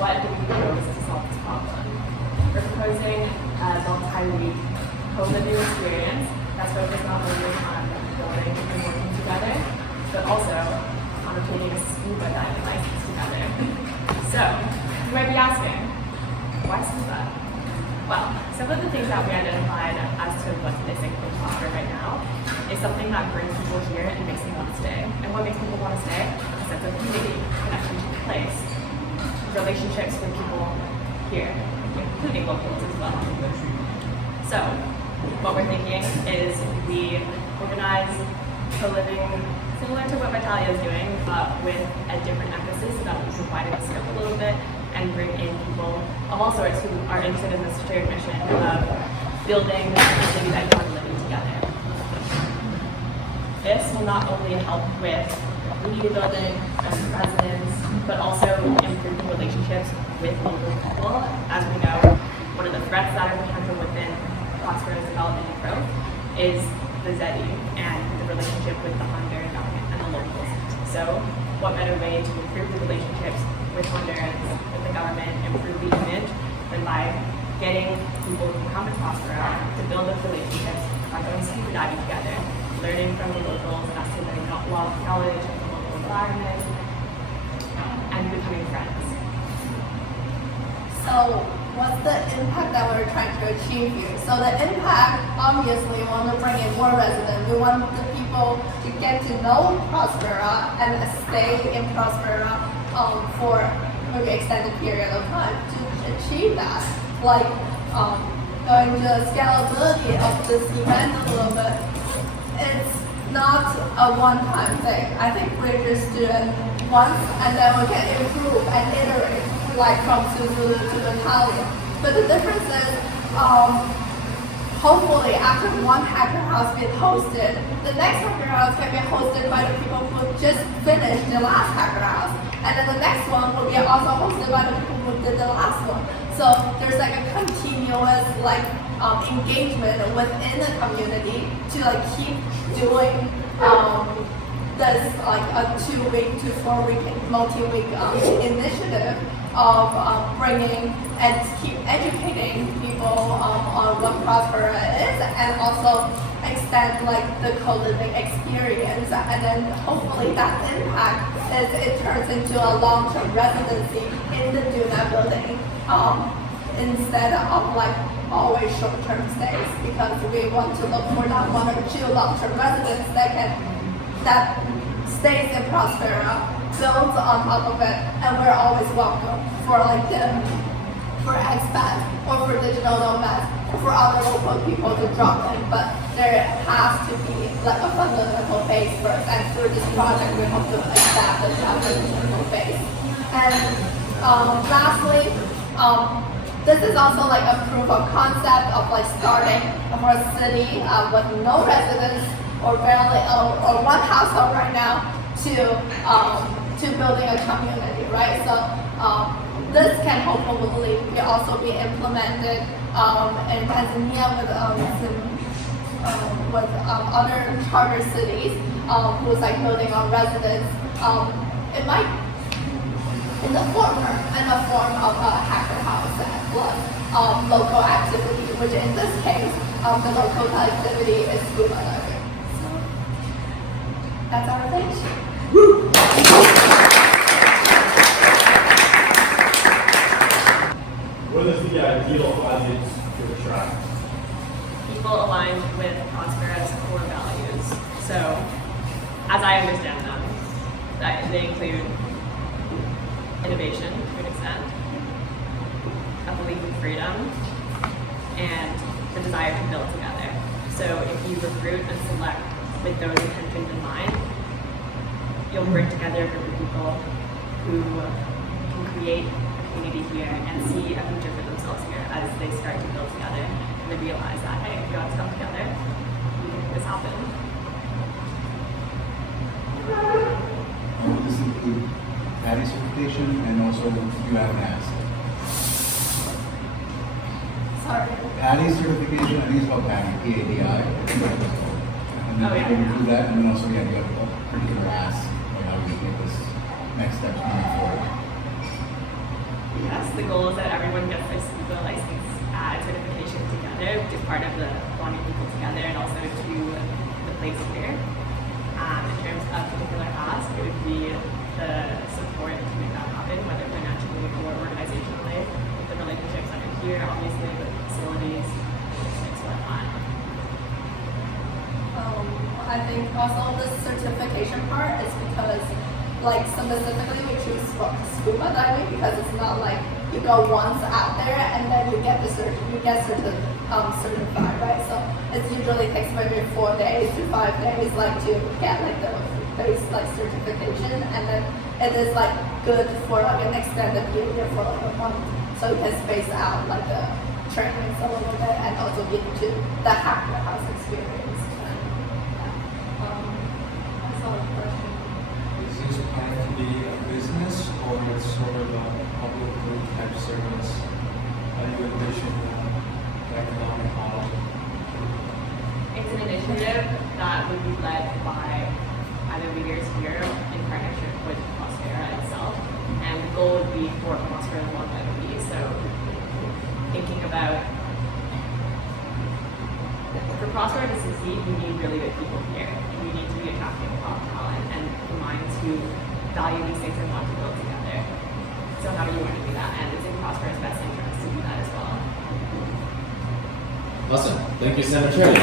what do we propose to solve this problem? We're proposing a multi-week co-living experience that's focused not only on building and working together, but also on obtaining a scuba diving license together. So, you might be asking, why scuba? Well, some of the things that we identified as to what's missing from Prosper right now is something that brings people here and makes them want to stay. And what makes people want to stay? A sense of community, connection to the place, relationships with people here, including locals as well. So, what we're thinking is we organize co-living similar to what Vitalia is doing, but with a different emphasis so that we can widen the scope a little bit and bring in people of all sorts who are interested in this shared mission of building a city that you want living together. This will not only help with community building as residents, but also improve the relationships with local people. As we know, one of the threats that are potential within prosperous development and growth is the ZE and the relationship with the Honduran government and the locals. So what better way to improve the relationships with Hondurans, with the government, improve the image, than by getting people who come to Prospero to build those relationships by going scuba diving together, learning from the locals as to their knowledge of the local environment, and becoming friends. So what's the impact that we're trying to achieve here? So the impact, obviously, we want to bring in more residents. We want the people to get to know Prospera and stay in Prospera for a maybe extended period of time. To achieve that, like going to the scalability of this event a little bit, it's not a one-time thing. I think we're just doing once and then we can improve and iterate, like from Zulu to Natalia. But the difference is, hopefully after one hacker house being hosted, the next hacker house can be hosted by the people who just finished the last hacker house. And then the next one will be also hosted by the people who did the last one. So there's like a continuous engagement within the community to like keep doing this like a 2-week to 4-week multi-week initiative of bringing and keep educating people on what Prospera is, and also extend like the co-living experience, and then hopefully that impact is it turns into a long-term residency in the Duna building instead of like always short-term stays, because we want to look for that 1 or 2 long-term residents that stays in Prospera, builds on top of it, and we're always welcome for expats or for digital nomads or for other local people to drop in. But there has to be like a fundamental base first, and through this project we hope to establish that fundamental base. And lastly, this is also like a proof of concept of like starting for a city with no residents or barely or one household right now to building a community, right? So this can hopefully also be implemented in Tanzania with other charter cities who's like building on residents. It might in the form of a hacker house plus local activity, which in this case the local activity is scuba diving. So that's our pitch. What is the ideal audience to attract? People aligned with Prospera's core values. So, as I understand them, they include innovation to an extent, a belief in freedom, and the desire to build together. So if you recruit and select with those intentions in mind, you'll bring together a group of people who can create a community here and see a future for themselves here as they start to build together and they realize that, hey, if we all come together, we can make this happen. This includes PADI certification and also UAVNAS. Sorry. PADI certification, I think it's called PADI, P-A-D-I. And then they include that, and then also you have a particular ask on how we take this next steps moving forward. Yeah. the goal is that everyone gets their the license certification together, which is part of the bonding people together, and also to the place here. In terms of particular ask, it would be the support to make that happen, whether financially or organizationally. The relationships that are here, obviously, the facilities, things like that. I think also the certification part is because, like, specifically we choose scuba diving because it's not like you go once out there and then you get certified, right? So it usually takes maybe 4 days to 5 days, like, to get like the base like certification, and then it is like good for like an extended period for like a month, so you can space out like the trainings a little bit and also get to the hacker house experience. That's all the question. Is this planned to be a business or it's sort of a public good type service? How do you envision the economic model? It's an initiative that would be led by either leaders here in partnership with Prospera itself, and the goal would be for Prospera to launch IOB. So thinking about for Prospera to succeed, we need really good people here. We need to be attracting top talent and minds who value these things and want to build together. So how do you want to do that? And it's in Prospera's best interest to do that as well. Awesome. Thank you so much, Shirley.